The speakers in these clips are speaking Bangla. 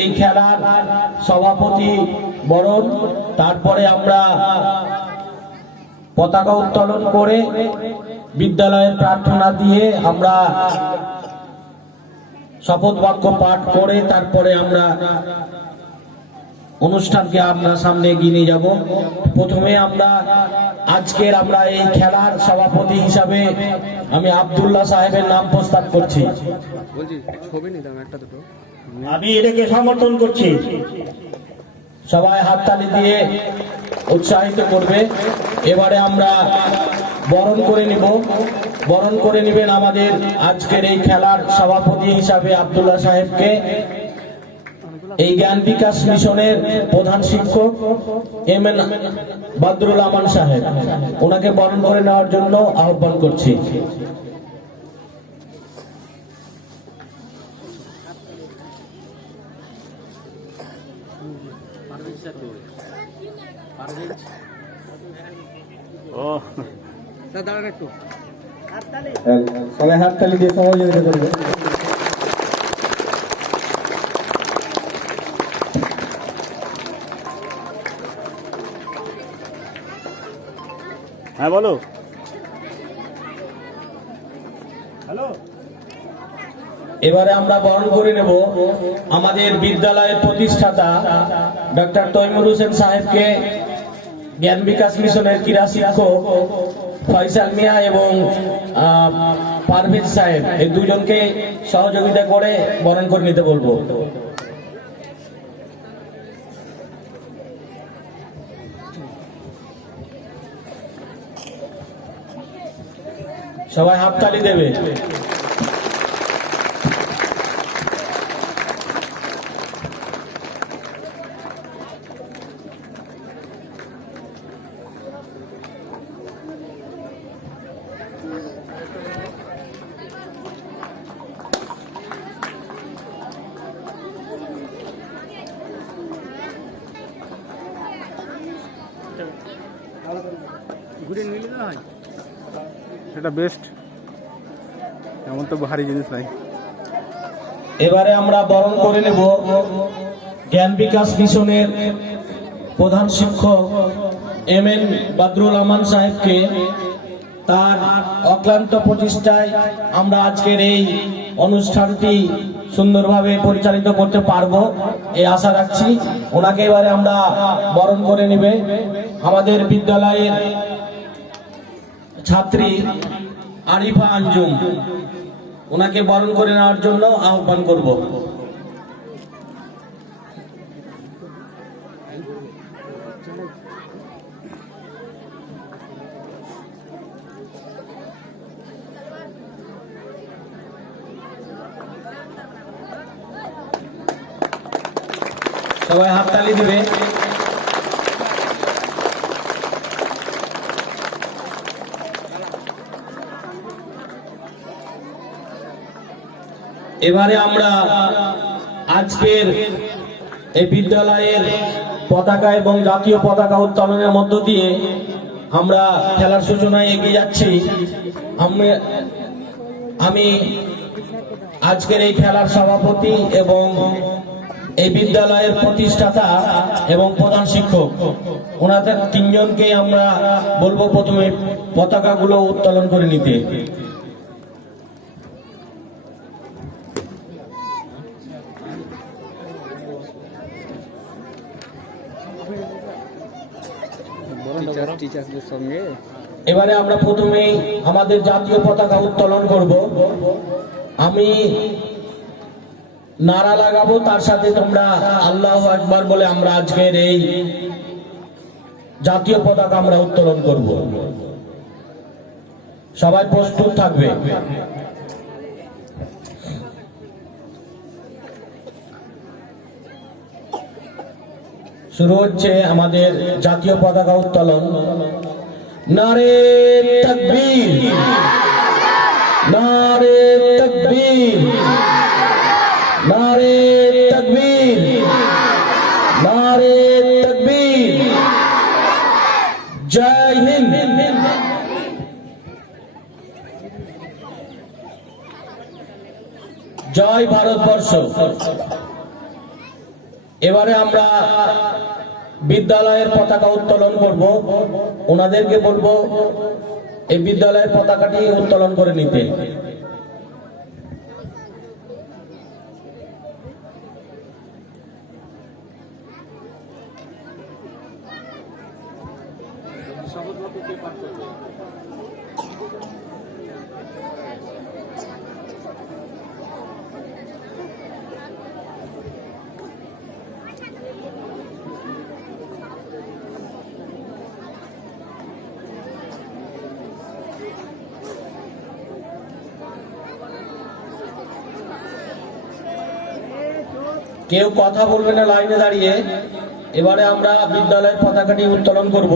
এই খেলার সভাপতি বরণ, তারপরে আমরা পতাকা উত্তোলন করে বিদ্যালয়ের প্রার্থনা দিয়ে আমরা শপথ বাক্য পাঠ করে তারপরে আমরা অনুষ্ঠানকে আমরা সামনে এগিয়ে নিয়ে যাব। প্রথমে আমরা আজকের এই খেলার সভাপতি হিসাবে আমি আব্দুল্লাহ সাহেবের নাম প্রস্তাব করছি। আমি এটাকে সমর্থন করছি। সবাই হাততালি দিয়ে উৎসাহিত করবে। এবারে আমরা বরণ করে নিব। বরণ করে নেবেন আমাদের আজকের এই খেলার সভাপতি হিসাবে আব্দুল্লাহ সাহেবকে। এই জ্ঞান বিকাশ মিশনের প্রধান শিক্ষক এমএন বদরুল আমান সাহেব, ওনাকে বরণ করে নেওয়ার জন্য আহ্বান করছি। সবাই হাততালি দিয়ে সহযোগিতা করবে। হ্যাঁ বলো। হ্যালো, এবারে আমরা বরণ করে নেব আমাদের বিদ্যালয়ের প্রতিষ্ঠাতা ডক্টর তৈমুর হোসেন সাহেবকে, জ্ঞান বিকাশ মিশনের ক্রীড়া শিক্ষক ফয়সাল মিয়া এবং পারভেজ সাহেব, এই দুজনকে সহযোগিতা করে বরণ করে নিতে বলবো। সবাই হাততালি দেবে। ঘুরে নিলে না হয় সেটা বেস্ট, এমন তো ভারী জিনিস নাই। এবারে আমরা বরণ করে নেব জ্ঞান বিকাশ মিশনের প্রধান শিক্ষক এমএন বদরুল আমান সাহেবকে। তার অক্লান্ত প্রচেষ্টায় আমরা আজকের এই অনুষ্ঠানটি সুন্দরভাবে পরিচালিত করতে পারবো এই আশা রাখছি। ওনাকে এবারে আমরা বরণ করে নেবে আমাদের বিদ্যালয়ের ছাত্রী আরিফা আঞ্জুম, ওনাকে বরণ করে নেওয়ার জন্য আহ্বান করব। সবাই হাততালি দিবে। এবারে আমরা আজকের এই বিদ্যালয়ের পতাকা এবং জাতীয় পতাকা উত্তোলনের মধ্য দিয়ে আমরা খেলার সূচনায় এগিয়ে যাচ্ছি। আমি আজকের এই খেলার সভাপতি এবং এই বিদ্যালয়ের প্রতিষ্ঠাতা এবং প্রধান শিক্ষক, ওনাদের তিনজনকে আমরা বলবো প্রথমে পতাকাগুলো উত্তোলন করে নিতে। টিচারদের সঙ্গে এবারে আমরা প্রথমেই আমাদের জাতীয় পতাকা উত্তোলন করব। আমি নারা লাগাবো, তার সাথে তোমরা আল্লাহু আকবার বলে আমরা আজকের এই জাতীয় পতাকা আমরা উত্তোলন করব। সবাই প্রস্তুত থাকবে। শুরু হচ্ছে আমাদের জাতীয় পতাকা উত্তোলন। নারে তাকবীর, নারে তাকবীর, নারে তাকবীর, নারে তাকবীর। জয় হিন্দ। জয় ভারতবর্ষ। এবারে আমরা বিদ্যালয়ের পতাকা উত্তোলন করব। ওনাদেরকে বলবো এই বিদ্যালয়ের পতাকাটি উত্তোলন করে নিতে। কেউ কথা বলবে না লাইনে দাঁড়িয়ে। এবারে আমরা বিদ্যালয়ের পতাকাটি উত্তোলন করব।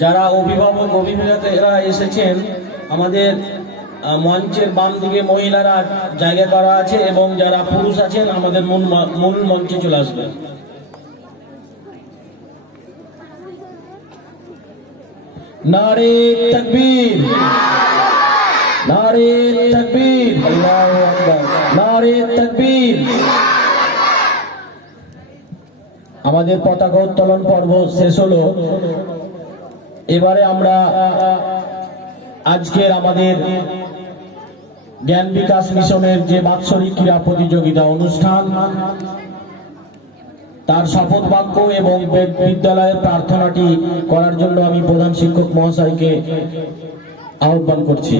যারা অভিভাবক অভিভাবকেরা এসেছেন, আমাদের মঞ্চের বাম দিকে মহিলারা জায়গা করা আছে এবং যারা পুরুষ আছেন আমাদের মূল মঞ্চে চলে আসবেন। নারে তাকবীর, নারে তাকবীর, আল্লাহু আকবার, নারে তাকবীর। আমাদের পতাকা উত্তোলন পর্ব শেষ হলো। এবারে আমরা আজকের আমাদের জ্ঞান বিকাশ মিশনের যে বাৎসরিক ক্রীড়া প্রতিযোগিতা অনুষ্ঠান, তার শপথ বাক্য এবং বিদ্যালয়ের প্রার্থনাটি করার জন্য আমি প্রধান শিক্ষক মহাশয়কে আহ্বান করছি।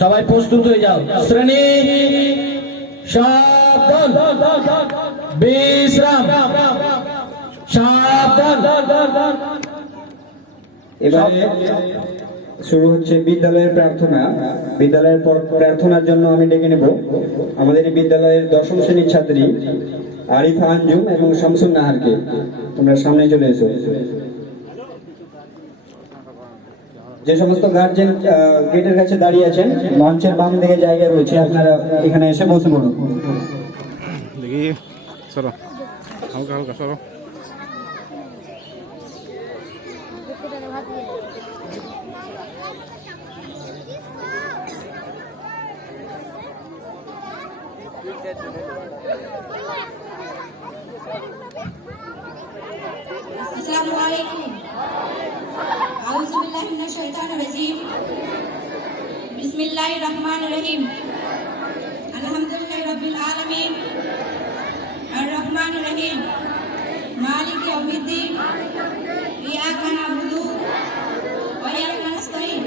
সবাই প্রস্তুত হয়ে যাও। শ্রেণী সাবধান, বিশ্রাম, সাবধান। এবারে শুরু হচ্ছে বিদ্যালয়ের প্রার্থনা। বিদ্যালয়ের প্রার্থনার জন্য আমি ডেকে নেব আমাদের এই বিদ্যালয়ের 10ম শ্রেণীর ছাত্রী আরিফা আঞ্জুম এবং শামসুন নাহারকে। তোমরা সামনে চলে এসো। যে সমস্ত গার্জেন গেটের কাছে দাঁড়িয়ে আছেন, মঞ্চের বাম দিকে জায়গা রয়েছে, আপনারা এখানে এসে বসে পড়ুন। দেখি সরো, হালকা হালকা সরো। अस्सलामु अलैकुम। आऊज़ु बिल्लाहि मिनश शैतानिर रजीम। बिस्मिल्लाहिर रहमानिर रहीम। अल्हम्दुलिल्लाहि रब्बिल आलमीन। अर्रहमानिर रहीम। मालिक यौमिद्दीन। इय्याका नअबुदु व इय्याका नस्तईन।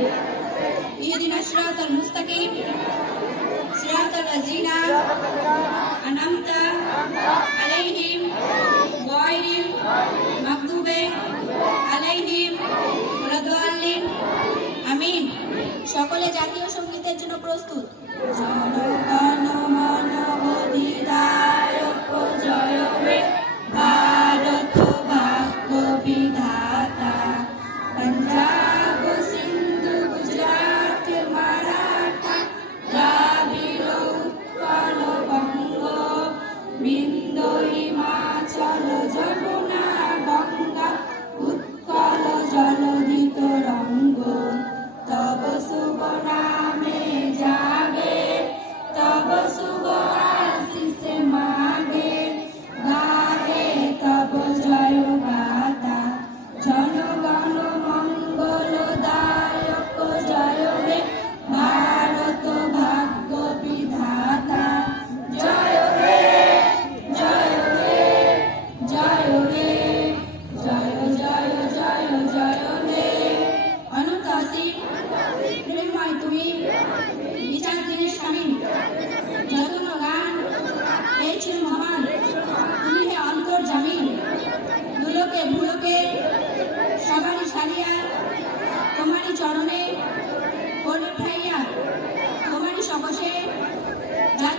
इहदिनास सिराताल मुस्तकीम। सिराताल लज़ीना अनअमता अलैहिम गायरिल মাগদুবে আলাইহিম ওয়ালাদ-দাল্লিন। আমিন। সকলে জাতীয় সঙ্গীতের জন্য প্রস্তুত। জনগণ মন অধিনায়ক জয় হে ভারত ভাগ্য বিধাতা। পাঞ্জাব সিন্ধু গুজরাট মারাঠা দ্রাবিড় উৎকল বঙ্গ বিন্দ হিমাচল যমুনা গঙ্গা উৎকল জলধিত রঙ্গ। তব শুভ নামে জাগে তব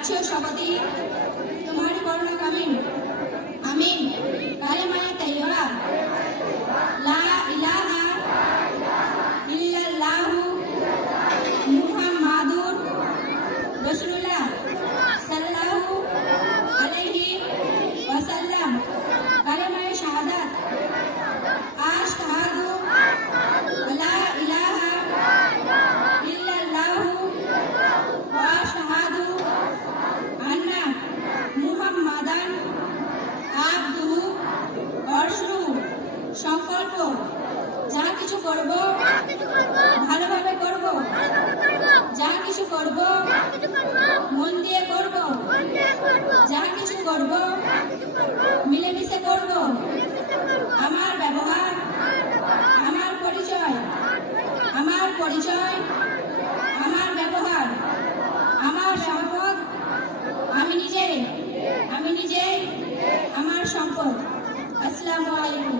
अच्छे शपथी तुम्हारी करुणा कामीन आमीन कालिमाए तैयबा ला इलाहा इल्लल्लाहु मुहम्मादुर रसूलुल्लाह सल्लल्लाहु अलैहि वसल्लम कालिमाए शहादत अशहदु ला इलाहा इल्लल्लाहु व अशहदु अन्ना मुहम्मादान আবদুহু অরসুলুহু সংকল্প যা কিছু করব ভালোভাবে করব যা কিছু করব মন দিয়ে করব যা কিছু করব মিলেমিশে করব আমার ব্যবহার আমার পরিচয় আমার পরিচয় আমার ব্যবহার আমার সম্পদ আমি নিজে আমার সম্পদ আসসালামু আলাইকুম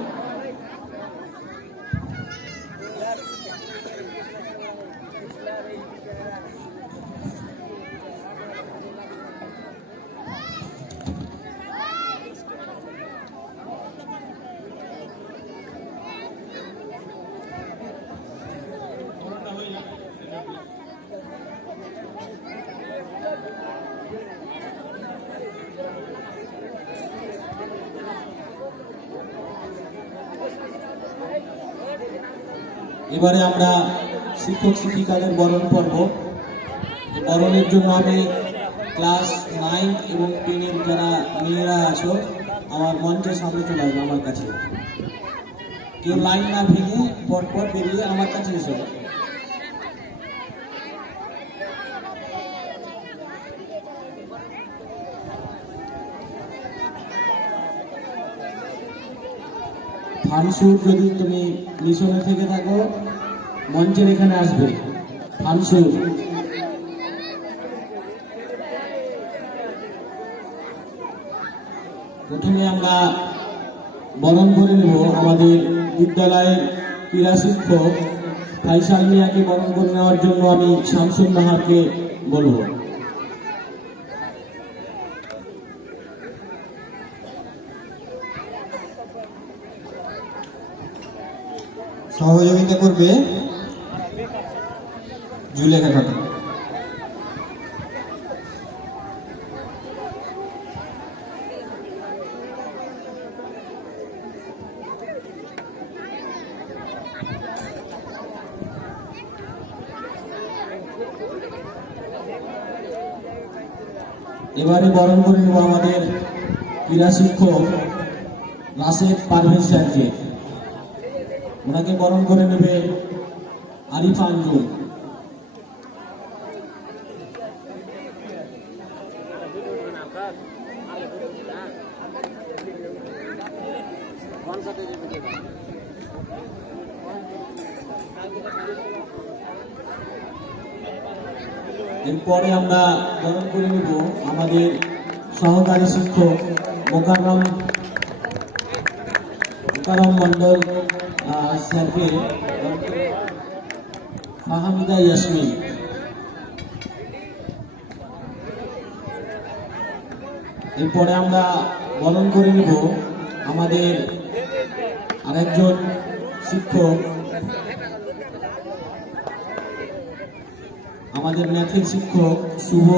এবারে আমরা শিক্ষক শিক্ষিকাদের বরণ পর্ব। বরণের জন্য আমি ক্লাস 9 এবং 10 এর যারা মেয়েরা আছো আমার মঞ্চের সামনে চলে আসবে আমার কাছে। কেউ লাইন না ভেঙে পরপর বেরিয়ে আমার কাছে এসো। ফানসুর যদি তুমি মিশনে থেকে থাকো মঞ্চের এখানে আসবে। ফানসুর প্রথমে আমরা বরণ করে নেব আমাদের বিদ্যালয়ের ক্রীড়া শিক্ষক ফাইসাল মিয়াকে বরণ করে নেওয়ার জন্য আমি শামসুন নাহারকে বলবো। সহযোগিতা করবে জুলেখা খাতুন। এবারে বরণ করে নেব আমাদের ক্রীড়া শিক্ষক রাশেদ পারভেজ স্যারকে। ওনাকে বরণ করে নেবে আরিফা আঞ্জুম। এরপরে আমরা বরণ করে নেব আমাদের সহকারী শিক্ষক মোকাররম মন্ডল স্যারকে, ফাহামিদা ইয়াসমিন। এরপরে আমরা বরণ করে নেব আমাদের আরেকজন শিক্ষক, আমাদের ম্যাথের শিক্ষক শুভ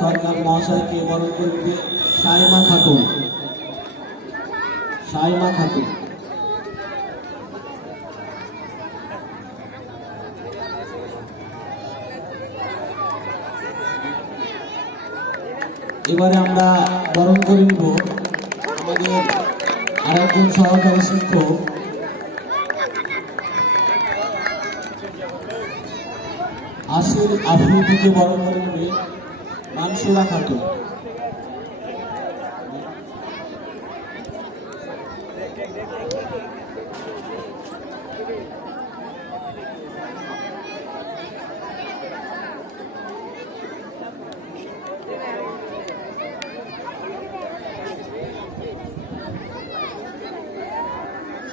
সরকার মহাশয়কে বরণ করে নেবে সাইমা খাতুন। এবারে আমরা বরণ করে নিব আমাদের আরেকজন সহকারী শিক্ষক আসিল আফ্রিদিকে বরণ করে নেবে মানসুরা খাতুন।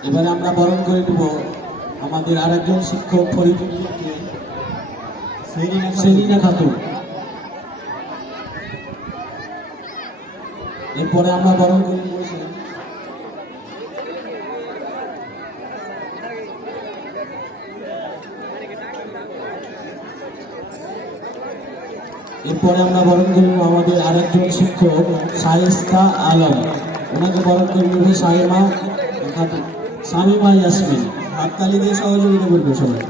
এবারে আমরা বরণ করে নেব আমাদের আরেকজন শিক্ষক ফরিদুল্লাহকে, সেলিনা খাতুন। এরপরে আমরা বরণ করে নিব এরপরে আমরা বরণ করে নেব আমাদের আরেকজন শিক্ষক শায়েস্তা আলম, ওনাকে বরণ করে নেবে শামিমা ইয়াসমিন। হাততালি দিয়ে সহযোগিতা করবে সবাই।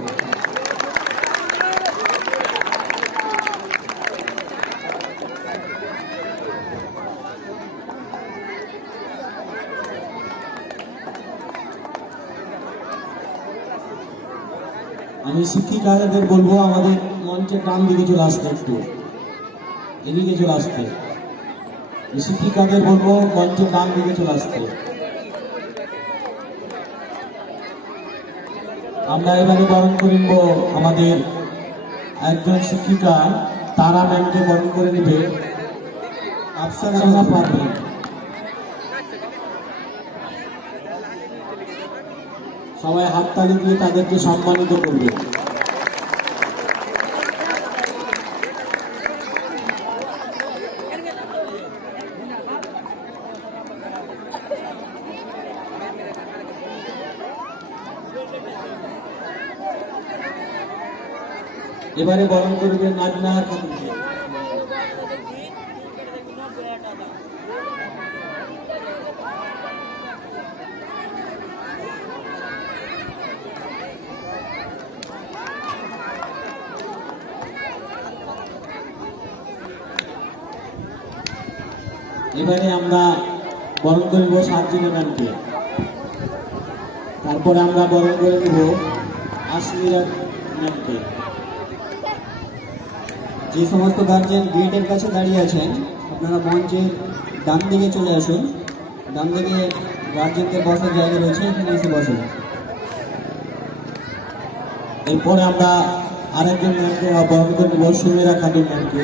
আমি শিক্ষিকাদের বলবো আমাদের মঞ্চের ডান দিকে চলে আসতে, একটু এদিকে চলে আসতে। শিক্ষিকাদের বলবো মঞ্চের ডান দিকে চলে আসতে। আমরা এবারে বরণ করে নেব আমাদের একজন শিক্ষিকা তারা ম্যামকে বরণ করে নেবে আফসানা পারভিন। সবাই হাততালি দিয়ে তাদেরকে সম্মানিত করবে। এবারে বরণ করবে নাজনা খাতুনকে। এবারে আমরা বরণ করব সার্জিনা ম্যামকে। তারপরে আমরা বরণ করে নেব আসমিরা ম্যামকে। যে সমস্ত গার্জেন গেটের কাছে দাঁড়িয়ে আছেন আপনারা মঞ্চের ডান দিকে চলে আসুন। ডান দিকে গার্জেনদের বসার জায়গা রয়েছে, এখানে এসে বসুন। এরপরে আমরা আরেকজন ম্যামকে বরণ করে নেব সুমেরা খাতুন ম্যামকে।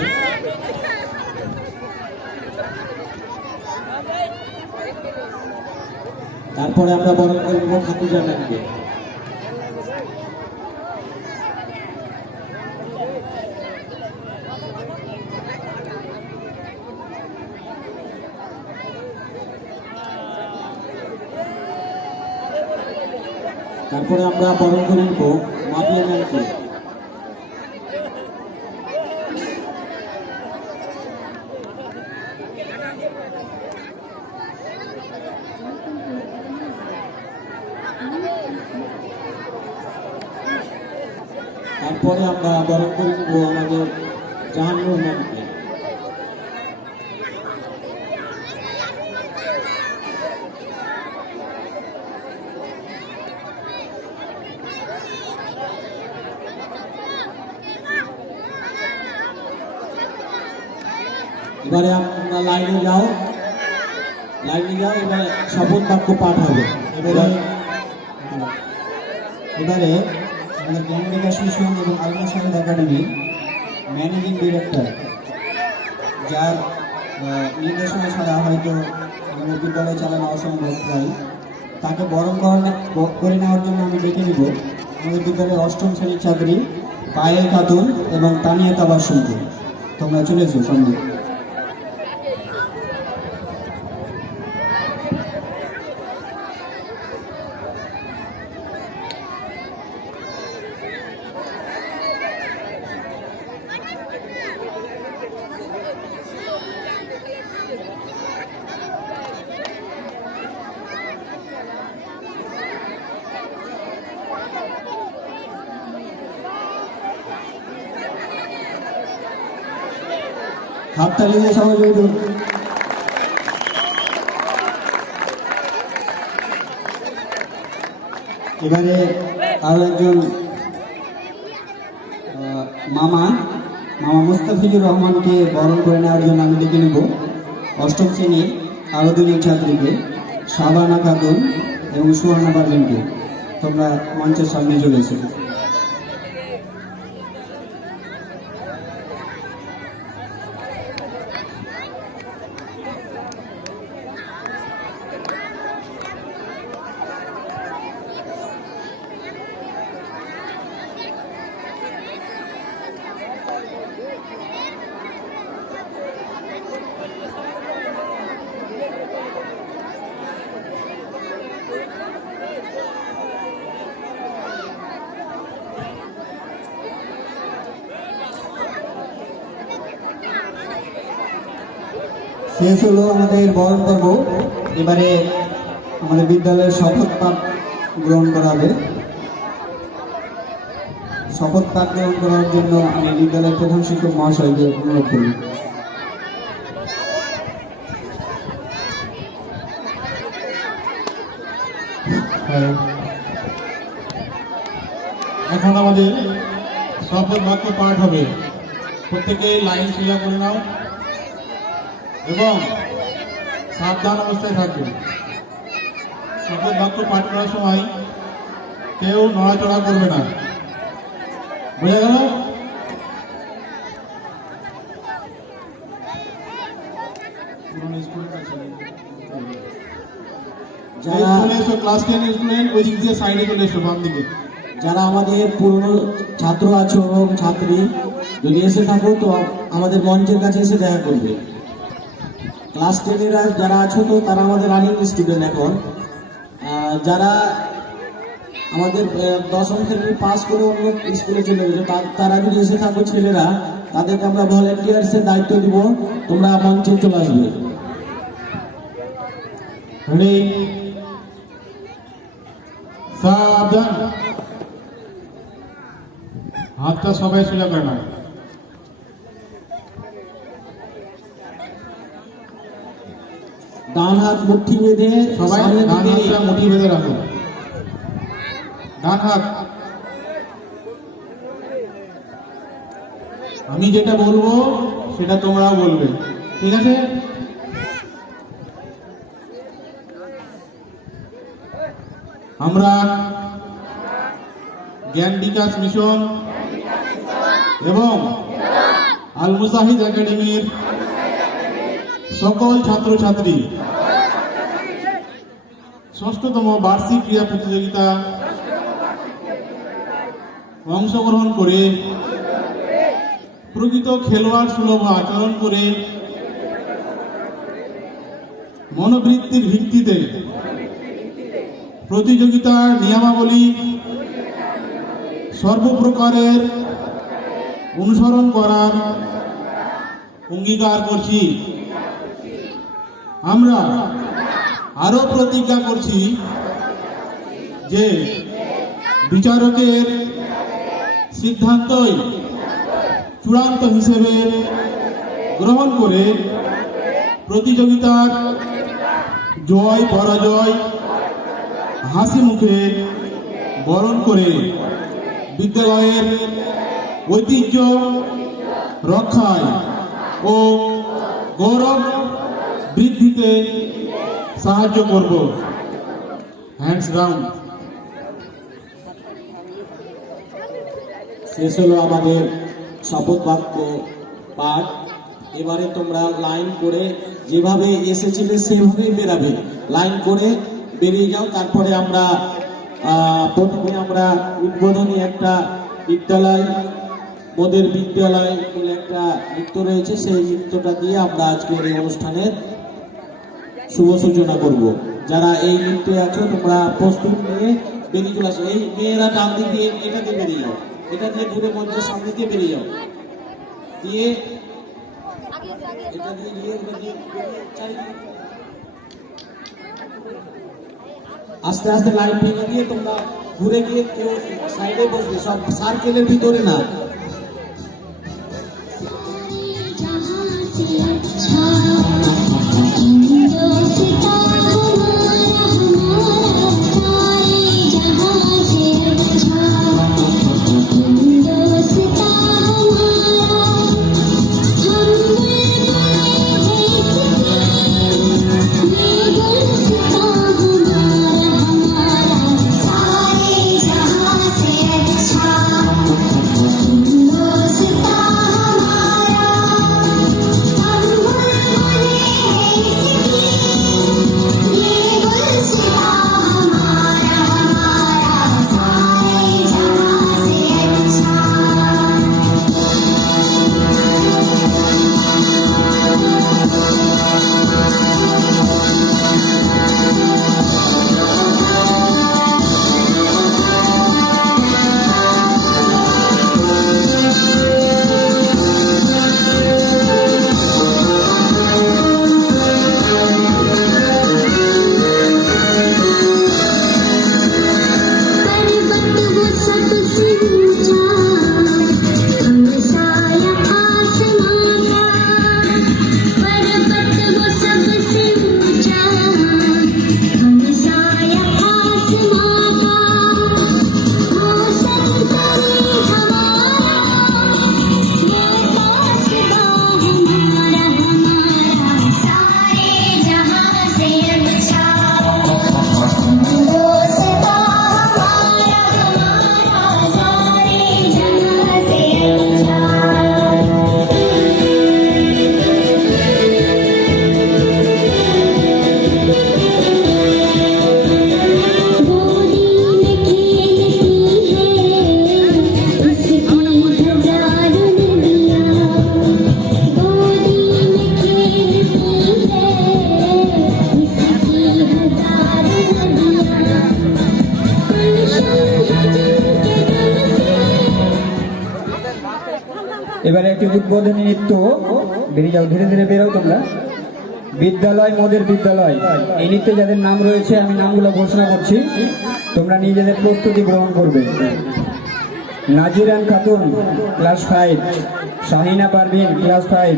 তারপরে আমরা বরণ করে নেব খাতুজা ম্যামকে। তারপরে আমরা বরণ করে নেব মাবিয়া ম্যামকে। তারপরে আমরা বরণ করে নেব আমাদের জাহানুর ম্যামকে। এবারে আপনারা লাইনে যাও, এবারে শপথ বাক্য পাঠ হবে। এবারে আমাদের জ্ঞান বিকাশ মিশন এবং আলমা সাহেব একাডেমি ম্যানেজিং ডিরেক্টর, যার নির্দেশনা ছাড়া হয়তো আমাদের বিদ্যালয় চালানো অসম্ভব হয়, তাকে বরণ করে নেওয়ার জন্য আমি ডেকে নিব আমাদের বিদ্যালয়ের অষ্টম শ্রেণীর ছাত্রী পায়েল খাতুন এবং তানিয়া তাবাসসুমকে। তোমরা চলে এসো সামনে। হাততালি দিয়ে সহযোগিতা। এবারে আরো একজন মামা মুস্তাফিজুর রহমানকে বরণ করে নেওয়ার জন্য আমি ডেকে নেব অষ্টম শ্রেণীর আরো দুজন ছাত্রীকে শাবানা খাতুন এবং সুবর্ণা পারভিনকে। তোমরা মঞ্চের সামনে চলে এসো। শেষ হলো আমাদের বরণ পর্ব। এবারে আমাদের বিদ্যালয়ের শপথ পাঠ গ্রহণ করা হবে। শপথ পাঠ গ্রহণ করার জন্য আমি বিদ্যালয়ের প্রধান শিক্ষক মহাশয়কে অনুরোধ করি। এখন আমাদের শপথ বাক্য পাঠ হবে। প্রত্যেকে লাইন সোজা করে নাও এবং সাবধান অবস্থায় থাকবে। শপথ বাক্য পাঠ করার সময় কেউ নড়াচড়া করবে না, বোঝা গেল? চলে এসো, ক্লাস 10 স্টুডেন্ট ওই দিক দিয়ে সাইডে চলে এসো, বাম দিকে। যারা আমাদের পুরনো ছাত্র আছো এবং ছাত্রী, যদি এসে থাকো তো আমাদের মঞ্চের কাছে এসে দেখা করবে। ক্লাস 10-এরা যারা আছো তো তারা আমাদের রানিং স্টুডেন্ট এখন। যারা আমাদের দশম শ্রেণী পাস করে অন্য স্কুলে চলে গেছে তারা যদি এসে থাকো ছেলেরা, তাদেরকে আমরা ভলেন্টিয়ার্সের দায়িত্ব দিব, তোমরা মঞ্চে চলে আসবে। সাবধান, হাতটা সবাই সোজা করে না। ডান হাত মুঠি বেঁধে সবাই সামনের ডান দিকে হাতটা মুঠি বেঁধে রাখো। ডান হাত, আমি যেটা বলবো সেটা তোমরাও বলবে, ঠিক আছে? আমরা জ্ঞান বিকাশ মিশন এবং আল মুজাহিদ একাডেমির সকল ছাত্রছাত্রী ষষ্ঠতম বার্ষিক ক্রীড়া প্রতিযোগিতা অংশগ্রহণ করে প্রকৃত খেলোয়াড় সুলভ আচরণ করে মনোবৃত্তির ভিত্তিতে প্রতিযোগিতার নিয়মাবলী সর্বপ্রকারের অনুসরণ করার অঙ্গীকার করছি। আমরা আরো প্রতিজ্ঞা করছি যে বিচারকের সিদ্ধান্তই চূড়ান্ত হিসেবে গ্রহণ করে প্রতিযোগিতার জয় পরাজয় হাসি মুখে বরণ করে বিদ্যালয়ের ঐতিহ্য রক্ষায় ও গৌরব বৃদ্ধিতে সাহায্য করব। Hands down. শেষ হলো আমাদের শপথ বাক্য পাঠ। এবারে তোমরা লাইন করে যেভাবে এসেছিলে সেভাবেই বেরাবে, লাইন করে বেরিয়ে যাও। তারপরে আমরা প্রথমে আমরা উদ্বোধনী একটা বিদ্যালয়, মোদের বিদ্যালয় বলে একটা নৃত্য রয়েছে, সেই নৃত্যটা দিয়ে আমরা আজকের এই অনুষ্ঠানের শুভ সূচনা করব। যারা এই নৃত্যে আছো তোমরা প্রস্তুত নিয়ে বেরিয়ে চলে আসো। এই মেয়েরা ডান দিক দিয়ে এটা দিয়ে বেরিয়ে যাও, এটা দিয়ে ঘুরে মঞ্চের সামনে দিয়ে বেরিয়ে যাও, দিয়ে এটা দিয়ে গিয়ে এটা দিয়ে চারিদিকে আস্তে আস্তে লাইন ভেঙে দিয়ে তোমরা ঘুরে গিয়ে কেউ সাইডে বসবে, সব সার্কেলের ভিতরে না। सारे जहां से अच्छा এবারে একটি উদ্বোধনী নৃত্য। বেরিয়ে যাও, ধীরে ধীরে বেরো তোমরা। বিদ্যালয় মোদের বিদ্যালয়, এই নৃত্যে যাদের নাম রয়েছে আমি নামগুলো ঘোষণা করছি, তোমরা নিজেদের প্রস্তুতি গ্রহণ করবে। Najiran Khatun class 5, Shahina Parvin class 5,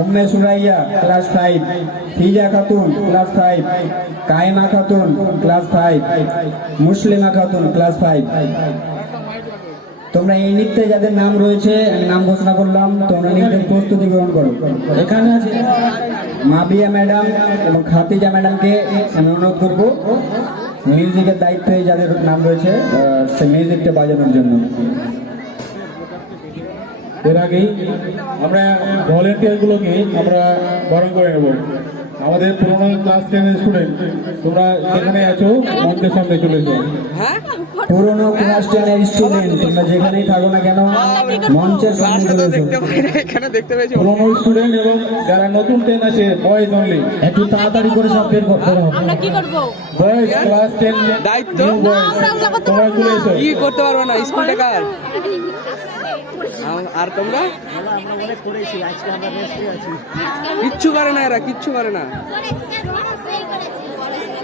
Umme Suraiya class 5, Fiza Khatun class 5, Kayema Khatun class 5, Muslima Khatun class 5। তোমরা এই নৃত্যে যাদের নাম রয়েছে আমি নাম ঘোষণা করলাম, তোমরা নিজেদের প্রস্তুতি গ্রহণ করো। এখানে আছে মাবিয়া ম্যাডাম এবং খাতিজা ম্যাডামকে আমি অনুরোধ করবো মিউজিকের দায়িত্বে যাদের নাম রয়েছে সেই মিউজিকটা বাজানোর জন্য। এর আগেই আমরা ভলেন্টিয়ার গুলোকে আমরা বরণ করে নেব। আমাদের পুরোনো ক্লাস 10 এর স্টুডেন্ট, তোমরা যেখানে আছো মঞ্চের সামনে চলে এসো। পুরোনো ক্লাস 10 এর স্টুডেন্ট তোমরা যেখানেই থাকো না কেন মঞ্চের সামনে চলে এসো। পুরোনো স্টুডেন্ট এবং যারা নতুন 10 আছে বয়েজ অনলি, একটু তাড়াতাড়ি করে সব বের করতে হবে। আমরা কি করব? বয়েজ ক্লাস 10 দায়িত্ব নিউ বয়েজ, তোমরা চলে এসো। কি করতে পারবো না, স্কুল টাকার। আর তোমরা কিচ্ছু করে না, এরা কিচ্ছু করে না।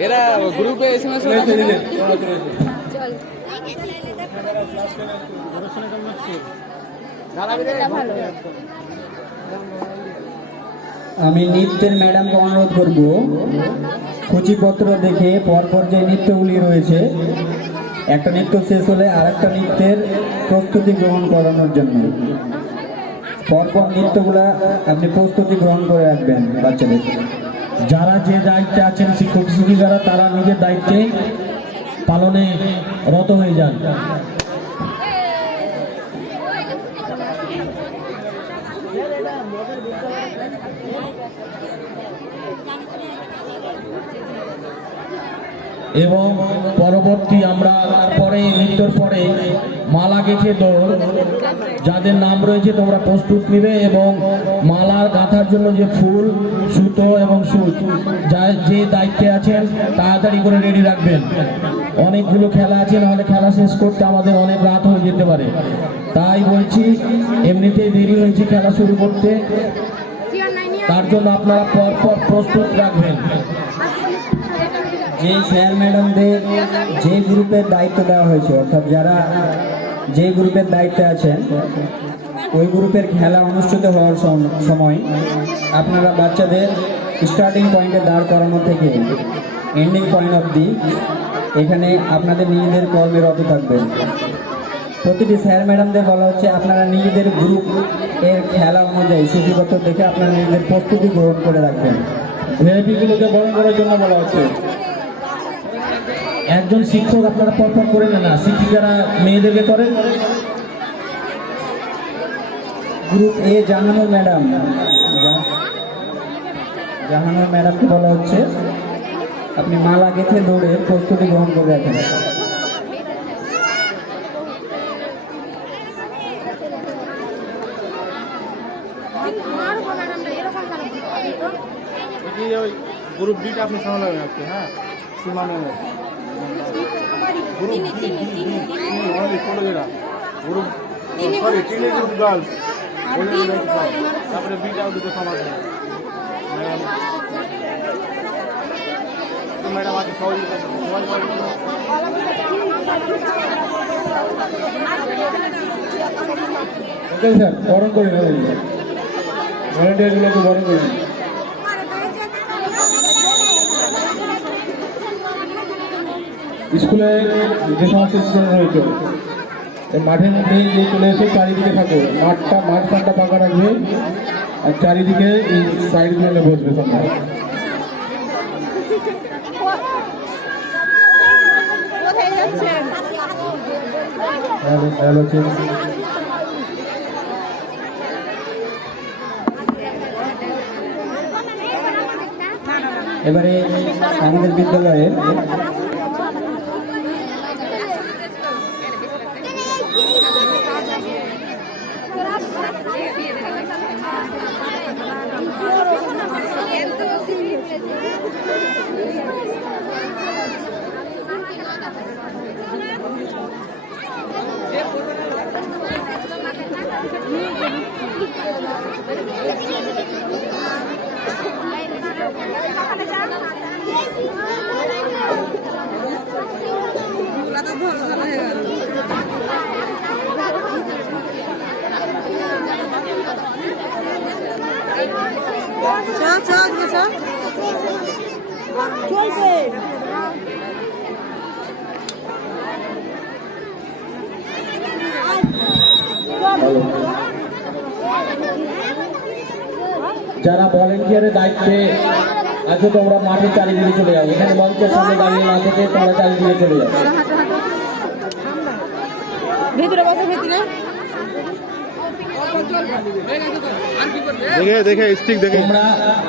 এরা গ্রুপে SMS চলে এসো, দিদি, তোমরা চলে এসো। আমি নৃত্যের ম্যাডামকে অনুরোধ করব সূচিপত্র দেখে পরপর যে নৃত্যগুলি রয়েছে একটা নৃত্য শেষ হলে আরেকটা নৃত্যের প্রস্তুতি গ্রহণ করানোর জন্য পরপর নৃত্যগুলা আপনি প্রস্তুতি গ্রহণ করে রাখবেন বাচ্চাদের। যারা যে দায়িত্বে আছেন শিক্ষক শিক্ষিকারা তারা নিজের দায়িত্বে পালনে রত হয়ে যান। এবং পরবর্তী আমরা পরে নৃত্যর পরে মালা গেঁথে দৌড়, যাদের নাম রয়েছে তোমরা প্রস্তুত নিবে এবং মালার গাঁথার জন্য যে ফুল সুতো এবং সুচ যা যে দায়িত্বে আছেন তাড়াতাড়ি করে রেডি রাখবেন। অনেকগুলো খেলা আছে, নাহলে খেলা শেষ করতে আমাদের অনেক রাত হয়ে যেতে পারে। তাই বলছি এমনিতেই দেরি হয়েছে খেলা শুরু করতে, তার জন্য আপনারা পরপর প্রস্তুত রাখবেন। যে স্যার ম্যাডামদের যে গ্রুপের দায়িত্ব দেওয়া হয়েছে অর্থাৎ যারা যে গ্রুপের দায়িত্বে আছেন ওই গ্রুপের খেলা অনুষ্ঠিত হওয়ার সময় আপনারা বাচ্চাদের স্টার্টিং পয়েন্টে দাঁড় করানো থেকে এন্ডিং পয়েন্ট অবধি এখানে আপনাদের নিজেদের কর্মে রত থাকবেন। প্রতিটি স্যার ম্যাডামদের বলা হচ্ছে আপনারা নিজেদের গ্রুপ এর খেলা অনুযায়ী সূচিপত্র দেখে আপনারা নিজেদের প্রস্তুতি গ্রহণ করে রাখবেন। ভিআইপি গুলোকে বরণ করার জন্য বলা হচ্ছে। একজন শিক্ষক আপনারা পরপর করে নেন না, শিক্ষিকারা মেয়েদেরকে করেন। গ্রুপ এ জাহানুর ম্যাডামকে বলা হচ্ছে আপনি মালা গেঁথে দৌড়ে প্রস্তুতি গ্রহণ করে রাখেন। ওই গ্রুপ বিটা আপনি সামলাবেন আজকে। হ্যাঁ, সীমানে group group sorry teenage girls তারপরে বিটাও দুটো সামলাবেন। ম্যাডাম আছে সহযোগিতা ওকে স্যার, বরণ করে নেবেন, ভলেন্টিয়ার গুলোকে বরণ করে নেবেন। স্কুলে যে সমস্ত স্টুডেন্ট রয়েছে এই মাঠের মধ্যে যে চলে এসে চারিদিকে থাকে, মাঠটা ফাঁকা রাখবে আর চারিদিকে এই সাইডগুলো বসবে তোমরা। এবারে আমাদের বিদ্যালয়ে যারা ভলেন্টিয়ারের দায়িত্বে আছো তোমরা মাঠে চারিদিকে চলে যাও, এখানে মঞ্চের সামনে দাঁড়িয়ে না থেকে তোমরা চারিদিকে চলে যাও। ভেতরে বসো, ভেতরে দেখে স্টিক দেখে তোমরা